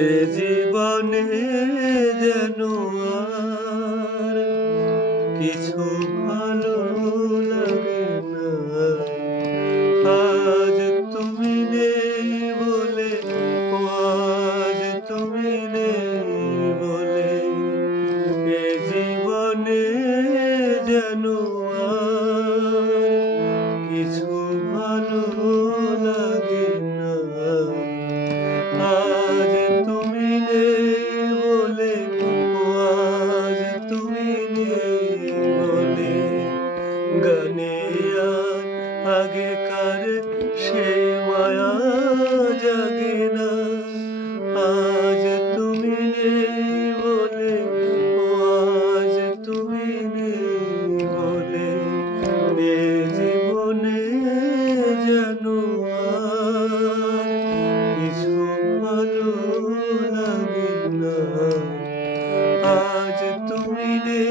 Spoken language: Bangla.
এ জীবনে যেন আর কিছু ভালো লাগে না। আজ তুমি নেই বলে, ও আজ তুমি নেই বলে, এ জীবনে যেন আর কিছু ভালো লাগে না। আজ তুমি নেই বলে, ও আজ তুমি নেই বলে, গানে আর আগেকার সেই মায়া জাগে না। আজ তুমি নেই বলে, ও আজ তুমি নেই বলে, এ জীবনে যেন আর কিছু ভালো লাগে না। আজ তুমি নেই